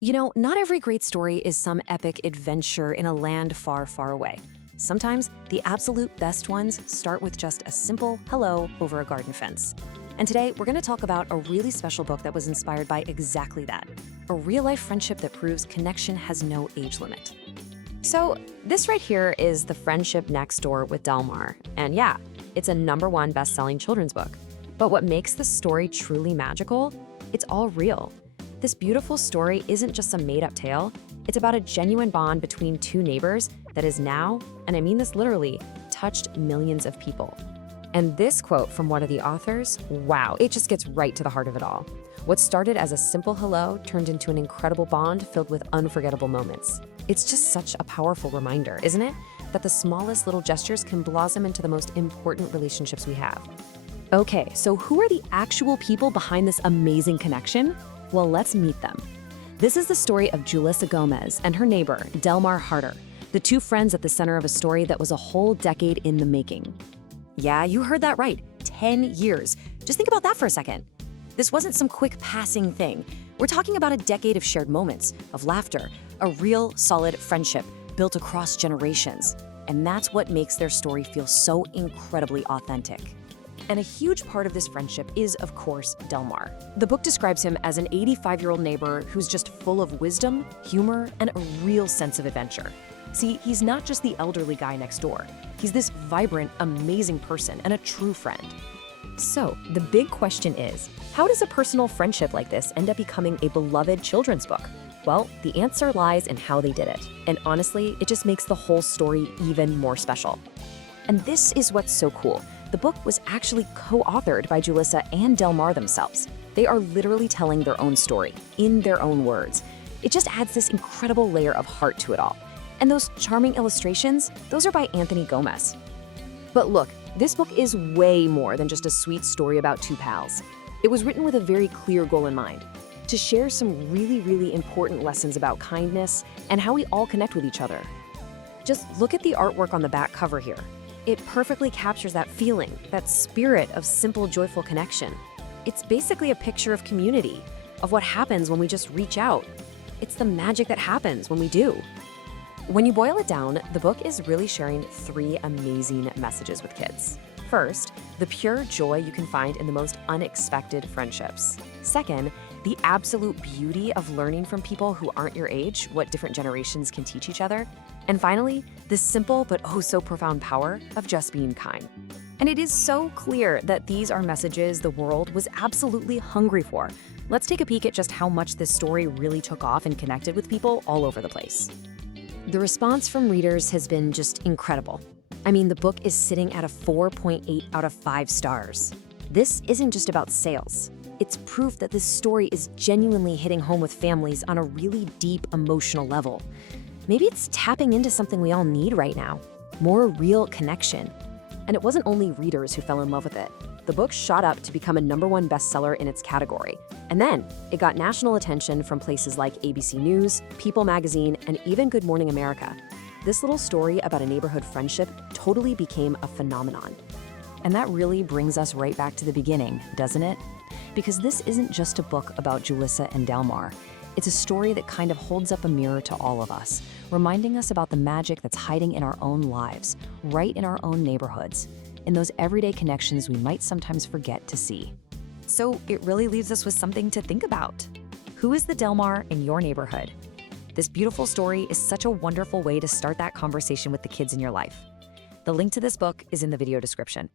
Not every great story is some epic adventure in a land far, far away. Sometimes the absolute best ones start with just a simple hello over a garden fence. And today, we're going to talk about a really special book that was inspired by exactly that, a real-life friendship that proves connection has no age limit. So, this right here is The Friendship Next Door with Delmar. And yeah, it's a #1 best-selling children's book. But what makes the story truly magical? It's all real. This beautiful story isn't just some made-up tale. It's about a genuine bond between two neighbors that is now, and I mean this literally, touched millions of people. And this quote from one of the authors, wow, it just gets right to the heart of it all. What started as a simple hello turned into an incredible bond filled with unforgettable moments. It's just such a powerful reminder, isn't it? That the smallest little gestures can blossom into the most important relationships we have. Okay, so who are the actual people behind this amazing connection? Well, let's meet them. This is the story of Julissa Gomez and her neighbor, Delmar Harder, the two friends at the center of a story that was a whole decade in the making. Yeah, you heard that right, 10 years. Just think about that for a second. This wasn't some quick passing thing. We're talking about a decade of shared moments, of laughter, a real solid friendship built across generations. And that's what makes their story feel so incredibly authentic. And a huge part of this friendship is, of course, Delmar. The book describes him as an 85-year-old neighbor who's just full of wisdom, humor, and a real sense of adventure. See, he's not just the elderly guy next door. He's this vibrant, amazing person and a true friend. So, the big question is, how does a personal friendship like this end up becoming a beloved children's book? Well, the answer lies in how they did it. And honestly, it just makes the whole story even more special. And this is what's so cool. The book was actually co-authored by Julissa and Delmar themselves. They are literally telling their own story, in their own words. It just adds this incredible layer of heart to it all. And those charming illustrations, those are by Anthony Gomez. But look, this book is way more than just a sweet story about two pals. It was written with a very clear goal in mind, to share some really, really important lessons about kindness and how we all connect with each other. Just look at the artwork on the back cover here. It perfectly captures that feeling, that spirit of simple, joyful connection. It's basically a picture of community, of what happens when we just reach out. It's the magic that happens when we do. When you boil it down, the book is really sharing 3 amazing messages with kids. First, the pure joy you can find in the most unexpected friendships. Second, the absolute beauty of learning from people who aren't your age, what different generations can teach each other. And finally, the simple but oh so profound power of just being kind. And it is so clear that these are messages the world was absolutely hungry for. Let's take a peek at just how much this story really took off and connected with people all over the place. The response from readers has been just incredible. I mean, the book is sitting at a 4.8 out of 5 stars. This isn't just about sales. It's proof that this story is genuinely hitting home with families on a really deep emotional level. Maybe it's tapping into something we all need right now, more real connection. And it wasn't only readers who fell in love with it. The book shot up to become a #1 bestseller in its category. And then it got national attention from places like ABC News, People magazine, and even Good Morning America. This little story about a neighborhood friendship totally became a phenomenon. And that really brings us right back to the beginning, doesn't it? Because this isn't just a book about Julissa and Delmar. It's a story that kind of holds up a mirror to all of us, reminding us about the magic that's hiding in our own lives, right in our own neighborhoods, in those everyday connections we might sometimes forget to see. So it really leaves us with something to think about. Who is the Delmar in your neighborhood? This beautiful story is such a wonderful way to start that conversation with the kids in your life. The link to this book is in the video description.